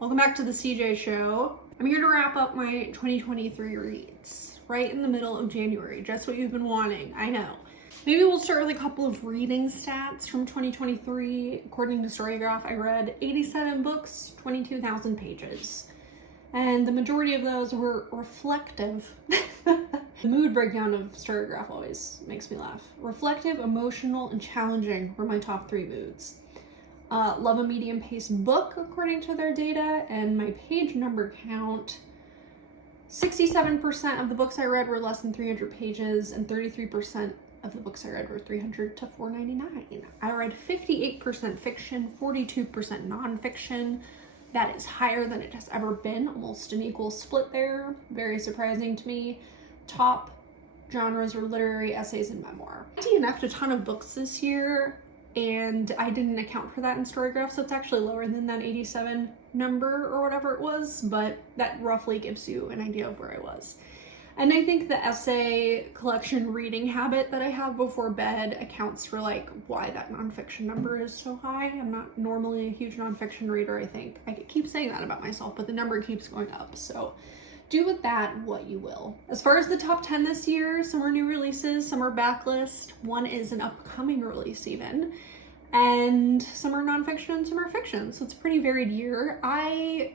Welcome back to the CJ Show. I'm here to wrap up my 2023 reads, right in the middle of January, just what you've been wanting, I know. Maybe we'll start with a couple of reading stats from 2023. According to Storygraph, I read 87 books, 22,000 pages. And the majority of those were reflective. The mood breakdown of Storygraph always makes me laugh. Reflective, emotional, and challenging were my top 3 moods. Love a medium-paced book, according to their data, and my page number count. 67% of the books I read were less than 300 pages, and 33% of the books I read were 300 to 499. I read 58% fiction, 42% nonfiction. That is higher than it has ever been, almost an equal split there. Very surprising to me. Top genres were literary, essays, and memoir. I DNF'd a ton of books this year, and I didn't account for that in Storygraph, so it's actually lower than that 87 number or whatever it was, but that roughly gives you an idea of where I was. And I think the essay collection reading habit that I have before bed accounts for like why that nonfiction number is so high. I'm not normally a huge nonfiction reader, I think. I keep saying that about myself, but the number keeps going up, so do with that what you will. As far as the top 10 this year, some are new releases, some are backlist, one is an upcoming release even, and some are nonfiction and some are fiction, so it's a pretty varied year. I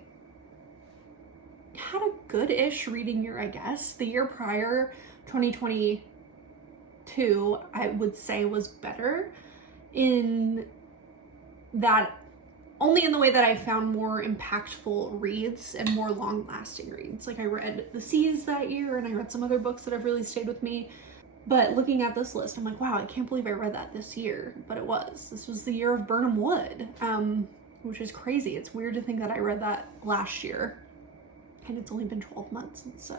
had a good-ish reading year, I guess. The year prior, 2022, I would say was better in that, only in the way that I found more impactful reads and more long-lasting reads. Like I read The Seas that year, and I read some other books that have really stayed with me. But looking at this list, I'm like, wow, I can't believe I read that this year. But it was. This was the year of Burnham Wood, which is crazy. It's weird to think that I read that last year. And it's only been 12 months since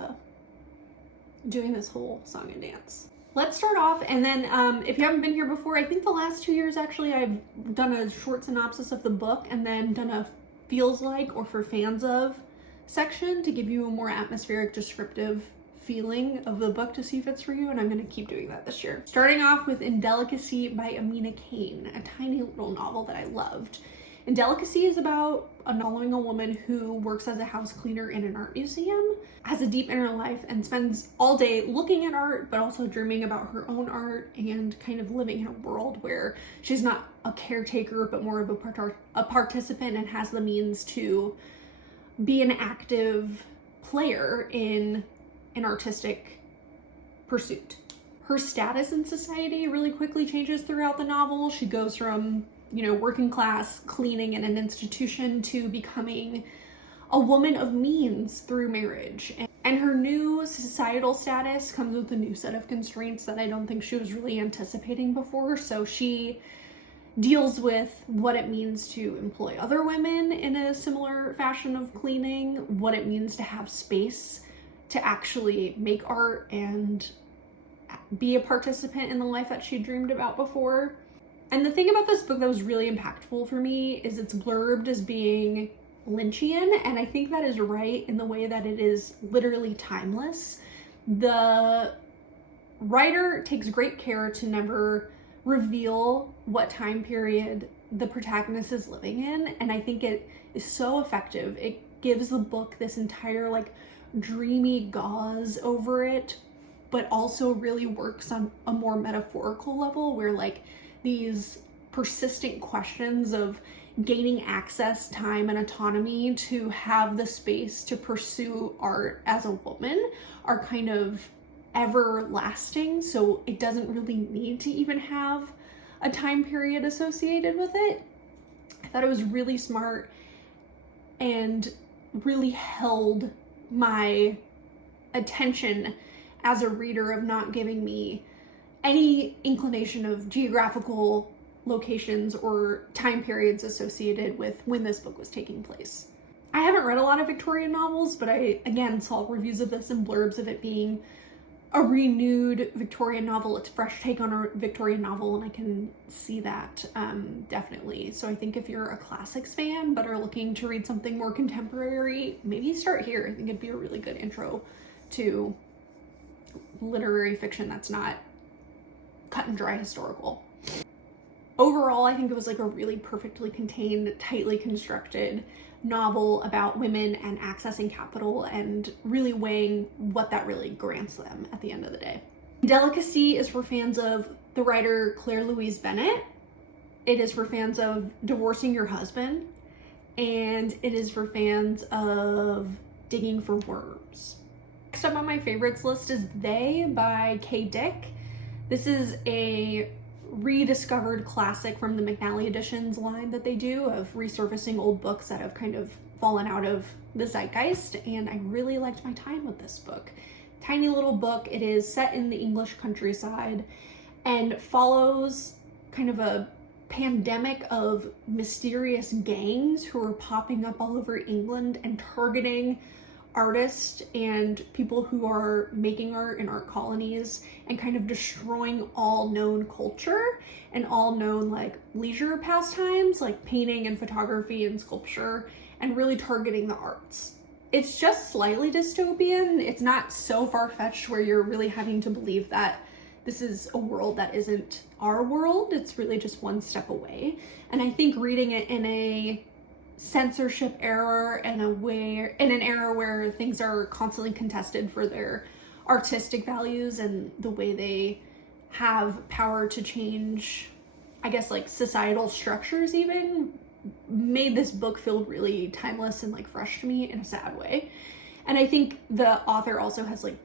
doing this whole song and dance. Let's start off, and then if you haven't been here before, I think the last 2 years actually I've done a short synopsis of the book and then done a feels like or for fans of section to give you a more atmospheric, descriptive feeling of the book to see if it's for you, and I'm going to keep doing that this year. Starting off with Delicacy by Amina Kane, a tiny little novel that I loved. Delicacy is about following a woman who works as a house cleaner in an art museum, has a deep inner life, and spends all day looking at art, but also dreaming about her own art and kind of living in a world where she's not a caretaker, but more of a participant and has the means to be an active player in an artistic pursuit. Her status in society really quickly changes throughout the novel. She goes from working class cleaning in an institution to becoming a woman of means through marriage. And her new societal status comes with a new set of constraints that I don't think she was really anticipating before. So she deals with what it means to employ other women in a similar fashion of cleaning, what it means to have space to actually make art and be a participant in the life that she dreamed about before. And the thing about this book that was really impactful for me is it's blurbed as being Lynchian, and I think that is right in the way that it is literally timeless. The writer takes great care to never reveal what time period the protagonist is living in, and I think it is so effective. It gives the book this entire dreamy gauze over it, but also really works on a more metaphorical level where these persistent questions of gaining access, time, and autonomy to have the space to pursue art as a woman are kind of everlasting, so it doesn't really need to even have a time period associated with it. I thought it was really smart and really held my attention as a reader of not giving me any inclination of geographical locations or time periods associated with when this book was taking place. I haven't read a lot of Victorian novels, but I, again, saw reviews of this and blurbs of it being a renewed Victorian novel. It's a fresh take on a Victorian novel, and I can see that definitely. So I think if you're a classics fan but are looking to read something more contemporary, maybe start here. I think it'd be a really good intro to literary fiction that's not cut and dry historical. Overall, I think it was a really perfectly contained, tightly constructed novel about women and accessing capital and really weighing what that really grants them at the end of the day. Delicacy is for fans of the writer Claire Louise Bennett. It is for fans of divorcing your husband, and it is for fans of digging for worms. Next up on my favorites list is They by Kay Dick. This is a rediscovered classic from the McNally Editions line that they do of resurfacing old books that have kind of fallen out of the zeitgeist, and I really liked my time with this book. Tiny little book. It is set in the English countryside and follows kind of a pandemic of mysterious gangs who are popping up all over England and targeting artists and people who are making art in art colonies and kind of destroying all known culture and all known like leisure pastimes like painting and photography and sculpture, and really targeting the arts. It's just slightly dystopian. It's not so far-fetched where you're really having to believe that this is a world that isn't our world. It's really just one step away. And I think reading it in a censorship era and in an era where things are constantly contested for their artistic values and the way they have power to change, I guess, like societal structures even, made this book feel really timeless and like fresh to me in a sad way. And I think the author also has like,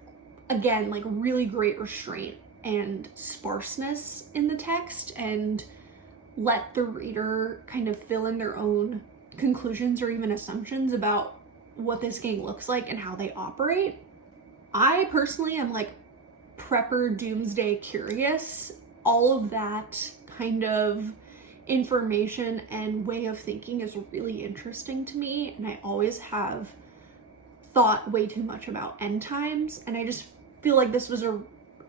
again, like really great restraint and sparseness in the text, and let the reader kind of fill in their own conclusions or even assumptions about what this gang looks like and how they operate. I personally am like prepper doomsday curious. All of that kind of information and way of thinking is really interesting to me, and I always have thought way too much about end times, and I just feel like this was a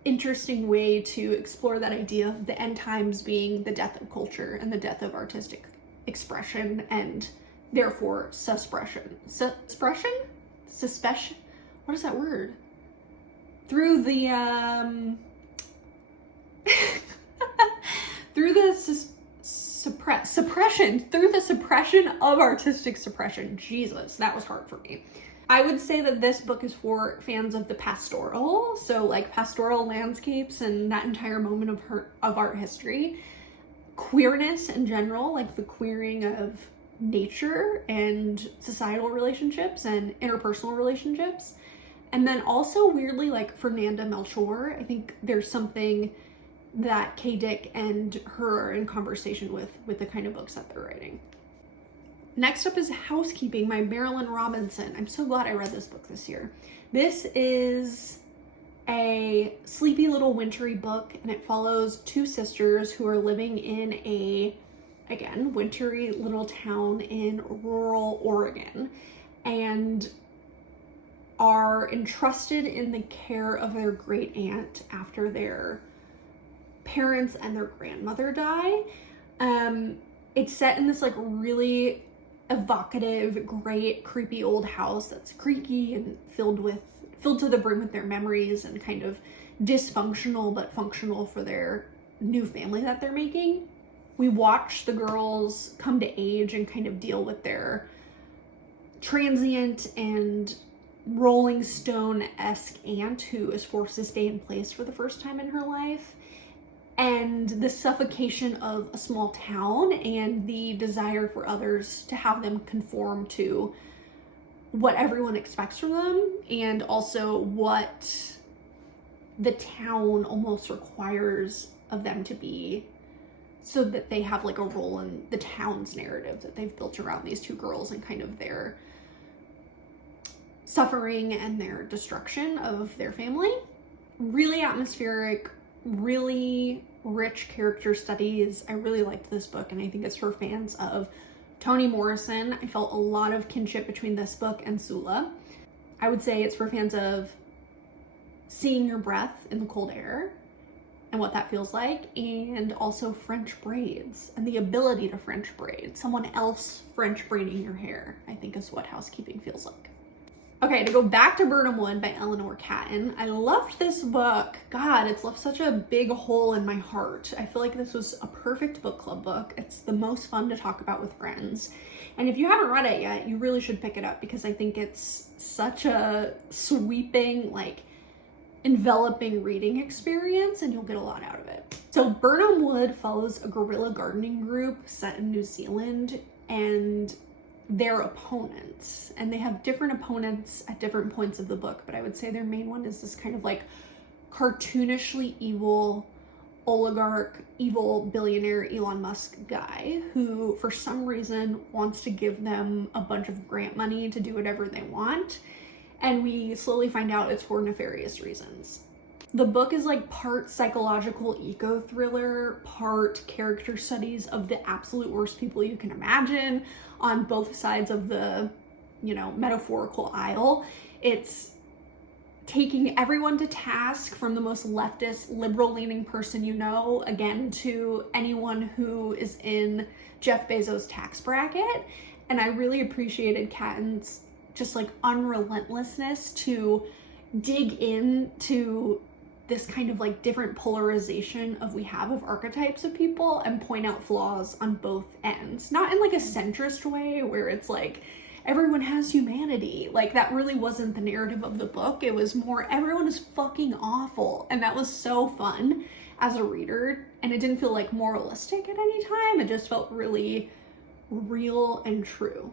interesting way to explore that idea of the end times being the death of culture and the death of artistic expression, and therefore suppression. What is that word? Through the through the suppression of artistic suppression. Jesus, that was hard for me. I would say that this book is for fans of the pastoral, so like pastoral landscapes and that entire moment of art history, queerness in general, like the queering of nature and societal relationships and interpersonal relationships, and then also weirdly like Fernanda Melchor. I think there's something that Kay Dick and her are in conversation with the kind of books that they're writing. Next up is Housekeeping by Marilyn Robinson. I'm so glad I read this book this year. This is a sleepy little wintry book, and it follows two sisters who are living in a, again, wintry little town in rural Oregon, and are entrusted in the care of their great aunt after their parents and their grandmother die. It's set in this like really evocative, great, creepy old house that's creaky and filled to the brim with their memories, and kind of dysfunctional but functional for their new family that they're making. We watch the girls come to age and kind of deal with their transient and Rolling Stone-esque aunt who is forced to stay in place for the first time in her life, and the suffocation of a small town and the desire for others to have them conform to what everyone expects from them, and also what the town almost requires of them to be, so that they have like a role in the town's narrative that they've built around these two girls and kind of their suffering and their destruction of their family. Really atmospheric, really rich character studies. I really liked this book, and I think it's for fans of Toni Morrison. I felt a lot of kinship between this book and Sula. I would say it's for fans of seeing your breath in the cold air and what that feels like, and also French braids and the ability to French braid. Someone else French braiding your hair, I think, is what Housekeeping feels like. Okay, to go back to Burnham Wood by Eleanor Catton. I loved this book. God, it's left such a big hole in my heart. I feel like this was a perfect book club book. It's the most fun to talk about with friends. And if you haven't read it yet, you really should pick it up because I think it's such a sweeping, like, enveloping reading experience, and you'll get a lot out of it. So Burnham Wood follows a guerrilla gardening group set in New Zealand and their opponents, and they have different opponents at different points of the book, but I would say their main one is this kind of like cartoonishly evil oligarch, evil billionaire Elon Musk guy who for some reason wants to give them a bunch of grant money to do whatever they want, and we slowly find out it's for nefarious reasons. The book is like part psychological eco-thriller, part character studies of the absolute worst people you can imagine on both sides of the, you know, metaphorical aisle. It's taking everyone to task, from the most leftist, liberal-leaning person you know, again, to anyone who is in Jeff Bezos' tax bracket. And I really appreciated Catton's just like unrelentlessness to dig into this kind of like different polarization of we have of archetypes of people and point out flaws on both ends. Not in like a centrist way where it's like everyone has humanity. Like that really wasn't the narrative of the book. It was more everyone is fucking awful. And that was so fun as a reader. And it didn't feel like moralistic at any time. It just felt really real and true.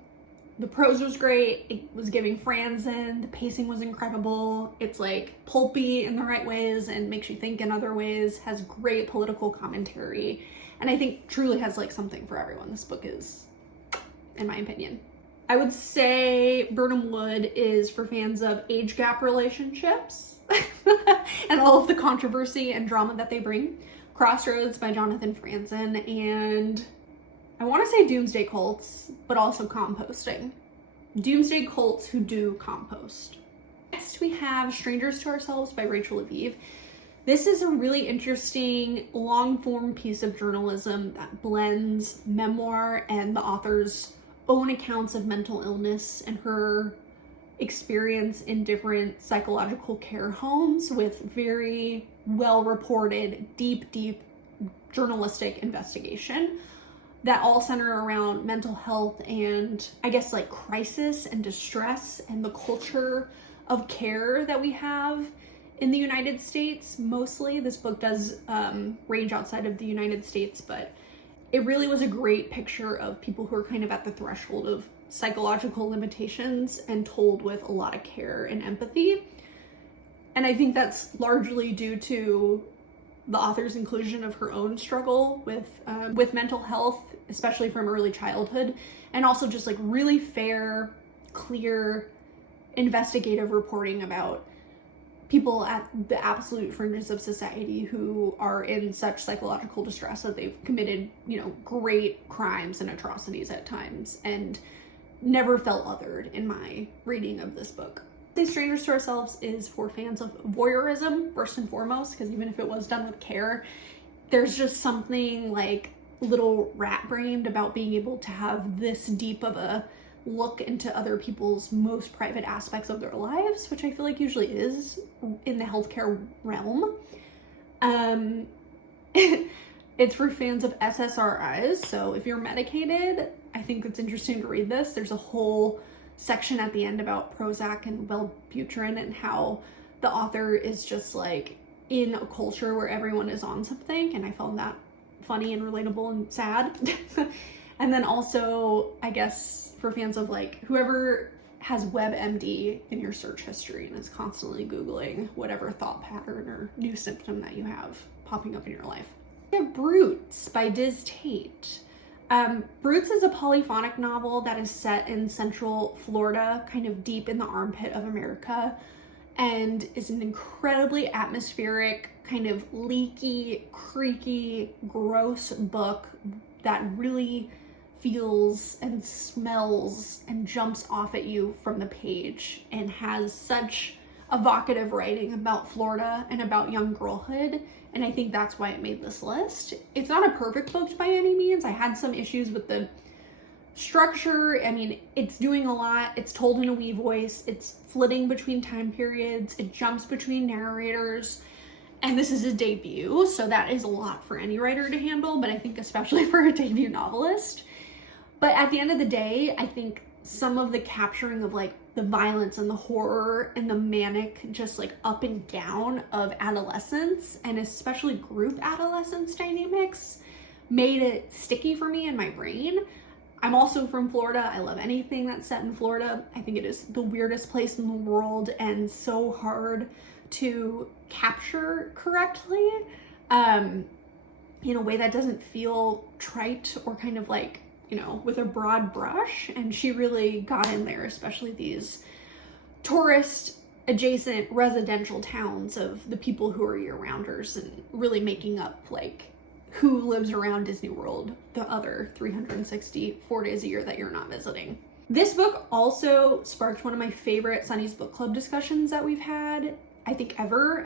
The prose was great. It was giving Franzen. The pacing was incredible. It's like pulpy in the right ways and makes you think in other ways. Has great political commentary. And I think truly has like something for everyone. This book is, in my opinion. I would say Burnham Wood is for fans of age gap relationships and all of the controversy and drama that they bring. Crossroads by Jonathan Franzen, and I want to say doomsday cults, but also composting. Doomsday cults who do compost. Next we have Strangers to Ourselves by Rachel Aviv. This is a really interesting long-form piece of journalism that blends memoir and the author's own accounts of mental illness and her experience in different psychological care homes with very well-reported, deep journalistic investigation that all center around mental health and I guess like crisis and distress and the culture of care that we have in the United States. Mostly this book does range outside of the United States, but it really was a great picture of people who are kind of at the threshold of psychological limitations and told with a lot of care and empathy. And I think that's largely due to the author's inclusion of her own struggle with mental health, especially from early childhood, and also just like really fair, clear, investigative reporting about people at the absolute fringes of society who are in such psychological distress that they've committed, you know, great crimes and atrocities at times and never felt othered in my reading of this book. Strangers to Ourselves is for fans of voyeurism, first and foremost, because even if it was done with care, there's just something like little rat-brained about being able to have this deep of a look into other people's most private aspects of their lives, which I feel like usually is in the healthcare realm. It's for fans of SSRIs, so if you're medicated, I think it's interesting to read this. There's a whole section at the end about Prozac and Wellbutrin and how the author is just like in a culture where everyone is on something, and I found that funny and relatable and sad. And then also, I guess, for fans of like whoever has WebMD in your search history and is constantly Googling whatever thought pattern or new symptom that you have popping up in your life. We have Brutes by Diz Tate. Brutes is a polyphonic novel that is set in central Florida, kind of deep in the armpit of America, and is an incredibly atmospheric, kind of leaky, creaky, gross book that really feels and smells and jumps off at you from the page and has such evocative writing about Florida and about young girlhood, and I think that's why it made this list. It's not a perfect book by any means. I had some issues with the structure, I mean, it's doing a lot. It's told in a we voice. It's flitting between time periods. It jumps between narrators. And this is a debut, so that is a lot for any writer to handle, but I think especially for a debut novelist. But at the end of the day, I think some of the capturing of like the violence and the horror and the manic, just like up and down of adolescence, and especially group adolescence dynamics, made it sticky for me in my brain. I'm also from Florida. I love anything that's set in Florida. I think it is the weirdest place in the world and so hard to capture correctly in a way that doesn't feel trite or kind of like, you know, with a broad brush. And she really got in there, especially these tourist adjacent residential towns of the people who are year-rounders, and really making up like who lives around Disney World the other 364 days a year that you're not visiting. This book also sparked one of my favorite Sunny's Book Club discussions that we've had, I think, ever.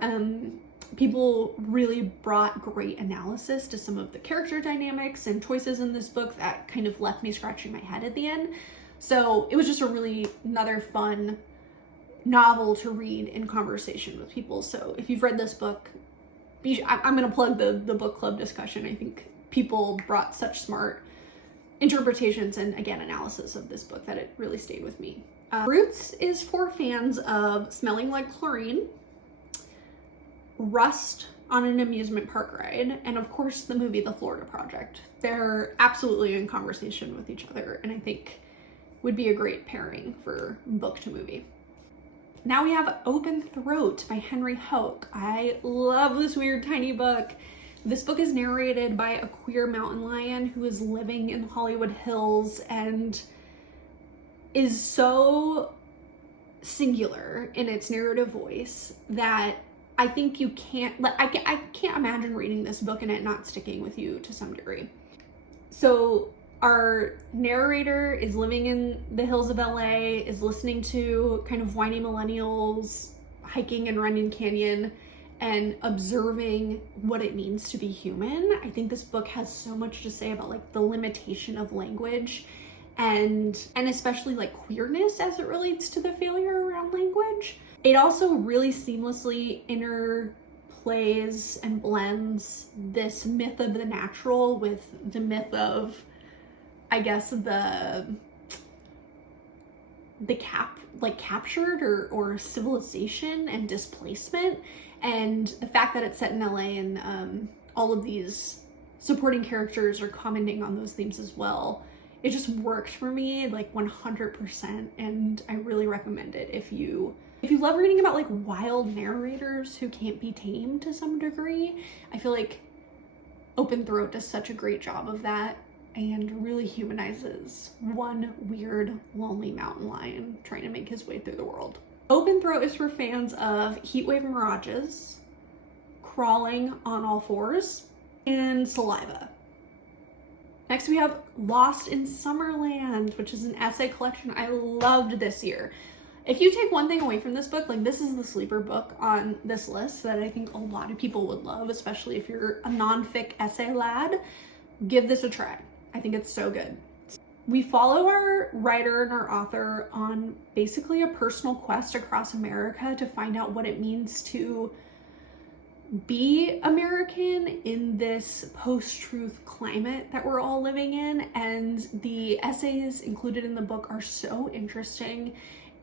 People really brought great analysis to some of the character dynamics and choices in this book that kind of left me scratching my head at the end. So it was just a really another fun novel to read in conversation with people. So if you've read this book, I'm going to plug the book club discussion. I think people brought such smart interpretations and, again, analysis of this book that it really stayed with me. Roots is for fans of Smelling Like Chlorine, Rust on an amusement park ride, and of course the movie The Florida Project. They're absolutely in conversation with each other, and I think would be a great pairing for book to movie. Now we have Open Throat by Henry Hoke. I love this weird tiny book. This book is narrated by a queer mountain lion who is living in the Hollywood Hills and is so singular in its narrative voice that I think you can't, I can't imagine reading this book and it not sticking with you to some degree. So our narrator is living in the hills of LA, is listening to kind of whiny millennials hiking in Runyon Canyon and observing what it means to be human. I think this book has so much to say about like the limitation of language and especially like queerness as it relates to the failure around language. It also really seamlessly interplays and blends this myth of the natural with the myth of, I guess, the captured or civilization and displacement, and the fact that it's set in LA and all of these supporting characters are commenting on those themes as well. It just worked for me like 100%, and I really recommend it if you love reading about like wild narrators who can't be tamed to some degree. I feel like Open Throat does such a great job of that and really humanizes one weird, lonely mountain lion trying to make his way through the world. Open Throat is for fans of Heatwave Mirages, Crawling on All Fours, and Saliva. Next we have Lost in Summerland, which is an essay collection I loved this year. If you take one thing away from this book, like this is the sleeper book on this list that I think a lot of people would love, especially if you're a nonfic essay lad. Give this a try. I think it's so good. We follow our writer and our author on basically a personal quest across America to find out what it means to be American in this post-truth climate that we're all living in. And the essays included in the book are so interesting,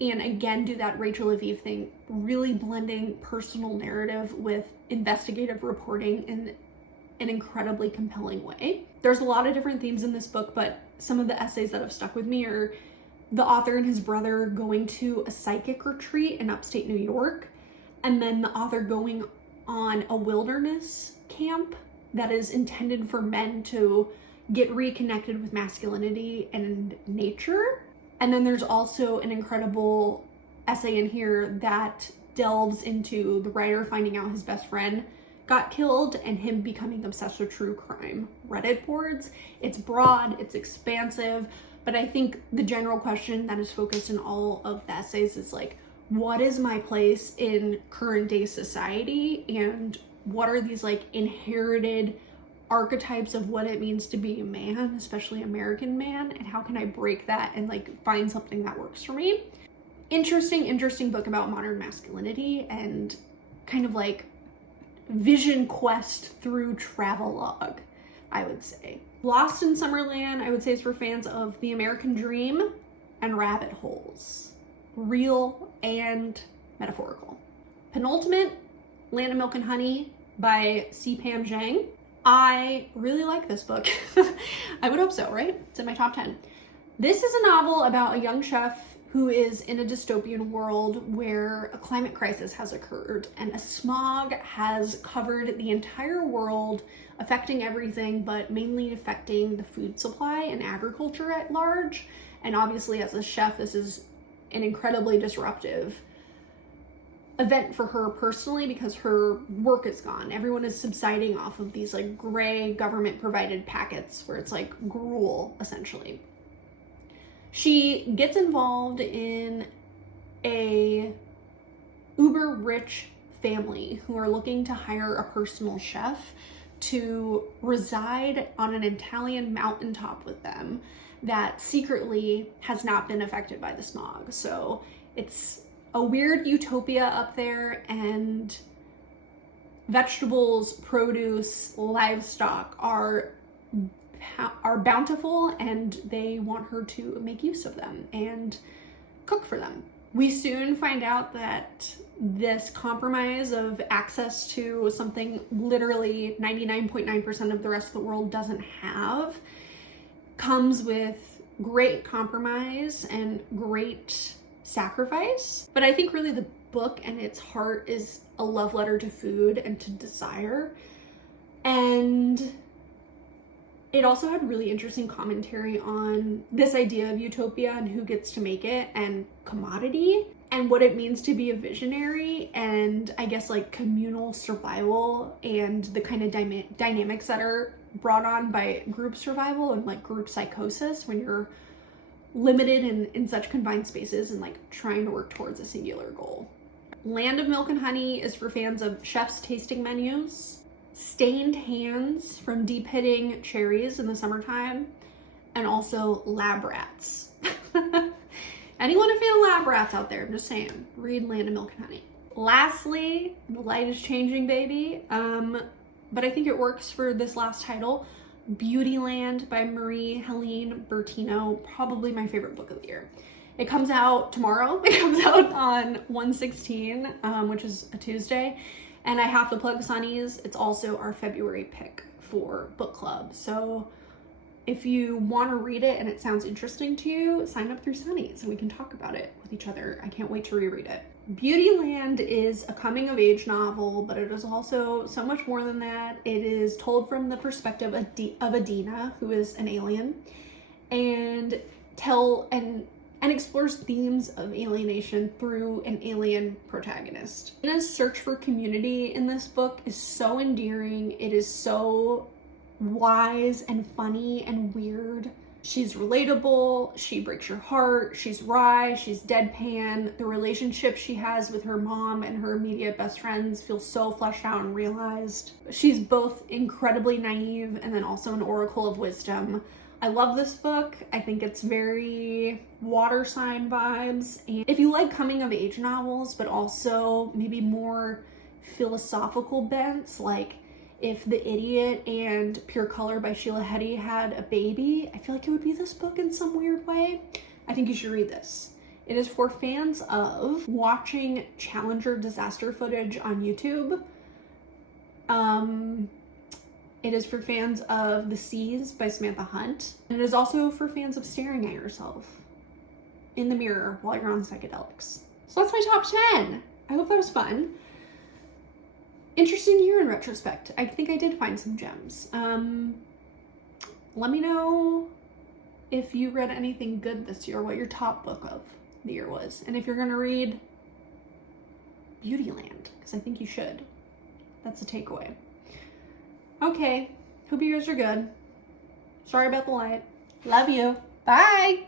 and again do that Rachel Aviv thing, really blending personal narrative with investigative reporting in an incredibly compelling way. There's a lot of different themes in this book, but some of the essays that have stuck with me are the author and his brother going to a psychic retreat in upstate New York, and then the author going on a wilderness camp that is intended for men to get reconnected with masculinity and nature. And then there's also an incredible essay in here that delves into the writer finding out his best friend got killed and him becoming obsessed with true crime Reddit boards. It's broad, it's expansive, but I think the general question that is focused in all of the essays is like, what is my place in current day society, and what are these like inherited archetypes of what it means to be a man, especially American man, and how can I break that and like find something that works for me. Interesting book about modern masculinity and kind of like vision quest through travelogue, I would say. Lost in Summerland, I would say, is for fans of the American dream and rabbit holes, real and metaphorical. Penultimate, Land of Milk and Honey by C. Pam Zhang. I really like this book. I would hope so, right? It's in my top 10. This is a novel about a young chef who is in a dystopian world where a climate crisis has occurred and a smog has covered the entire world, affecting everything, but mainly affecting the food supply and agriculture at large. And obviously, as a chef, this is an incredibly disruptive event for her personally because her work is gone. Everyone is subsiding off of these like gray government provided packets where it's like gruel, essentially. She gets involved in a uber rich family who are looking to hire a personal chef to reside on an Italian mountaintop with them that secretly has not been affected by the smog. So it's a weird utopia up there, and vegetables, produce, livestock are bountiful, and they want her to make use of them and cook for them. We soon find out that this compromise of access to something literally 99.9% of the rest of the world doesn't have comes with great compromise and great sacrifice. But I think really the book and its heart is a love letter to food and to desire. And it also had really interesting commentary on this idea of utopia and who gets to make it, and commodity, and what it means to be a visionary, and I guess like communal survival and the kind of dynamics that are brought on by group survival and like group psychosis when you're limited in such confined spaces and like trying to work towards a singular goal. Land of Milk and Honey is for fans of chef's tasting menus, stained hands from deep hitting cherries in the summertime, and also lab rats. Anyone a fan of lab rats out there? I'm just saying, read Land of Milk and Honey. Lastly, the light is changing, baby. But I think it works for this last title, Beautyland by Marie-Helene Bertino, probably my favorite book of the year. It comes out tomorrow. It comes out on 1/16, which is a Tuesday. And I have to plug Sunny's. It's also our February pick for book club. So if you want to read it and it sounds interesting to you, sign up through Sunny's and we can talk about it with each other. I can't wait to reread it. Beautyland is a coming of age novel, but it is also so much more than that. It is told from the perspective of Adina, who is an alien, and explores themes of alienation through an alien protagonist. Adina's search for community in this book is so endearing. It is so wise and funny and weird. She's relatable, she breaks your heart, she's wry, she's deadpan. The relationship she has with her mom and her immediate best friends feels so fleshed out and realized. She's both incredibly naive and then also an oracle of wisdom. I love this book. I think it's very water sign vibes. And if you like coming of age novels, but also maybe more philosophical bents, like if The Idiot and Pure Color by Sheila Heti had a baby, I feel like it would be this book in some weird way. I think you should read this. It is for fans of watching Challenger disaster footage on YouTube. It is for fans of The Seas by Samantha Hunt. And it is also for fans of staring at yourself in the mirror while you're on psychedelics. So that's my top 10. I hope that was fun. Interesting year in retrospect. I think I did find some gems. Let me know if you read anything good this year, what your top book of the year was. And if you're gonna read Beautyland, because I think you should. That's the takeaway. Okay, hope you guys are good. Sorry about the light. Love you. Bye.